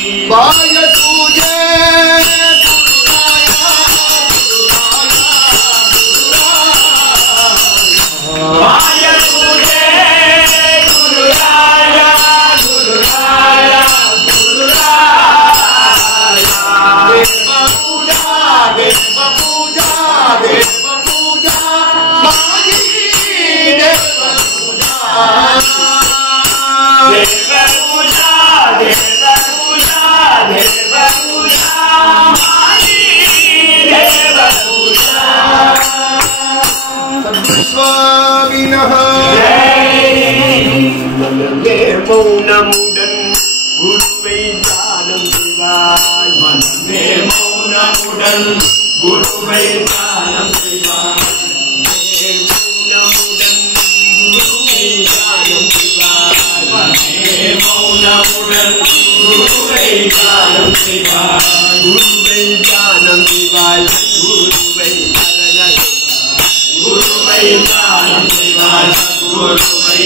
bye तुझे மௌனமுடன் குருவை தானம் செய்வாய் மனமே மௌனமுடன் குருவை தானம் செய்வாய் மௌனமுடன் குருவை தானம் செய்வாய் மனமே மௌனமுடன் குருவை தானம் செய்வாய் குருவை தானம் செய்வாய் குருவை சரணம் குருவை தானம் செய்வாய் குருவை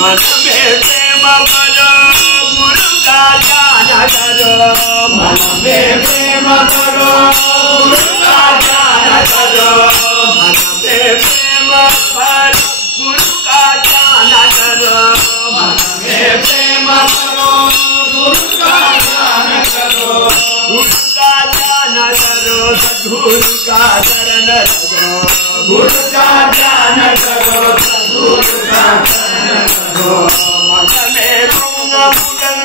मन में प्रेम करो गुरु का ध्यान करो मन में प्रेम करो गुरु का ध्यान करो मन में प्रेम करो गुरु का ध्यान करो मन में प्रेम करो गुरु का ध्यान करो गुरु का ध्यान करो सद्गुरु का शरण करो गुरु का ध्यान करो सद्गुरु का मन में मौनमुடன்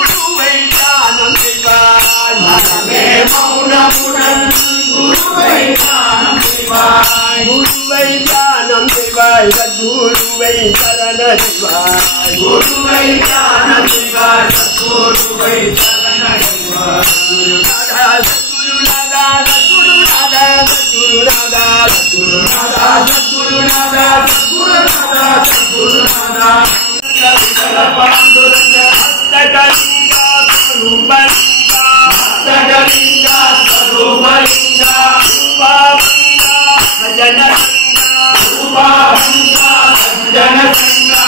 गुरुவை தானம் செய்வாய் मन में मौनमुடன் गुरुவை தானம் செய்வாய் गुरुவை தானம் செய்வாய் சத்குருவை சரணம் செய்வாய் गुरुவை தானம் செய்வாய் சத்குருவை சரணம் செய்வாய் சத்குருநாதா சத்குருநாதா சத்குருநாதா சத்குருநாதா சத்குருநாதா சத்குருநாதா சத்குருநாதா पांडुरंग हस्तकलिंगा स्वरूपलिंगा हस्तकलिंगा स्वरूपलिंगा रूपालिंगा भजनलिंगा रूपालिंगा भजनलिंगा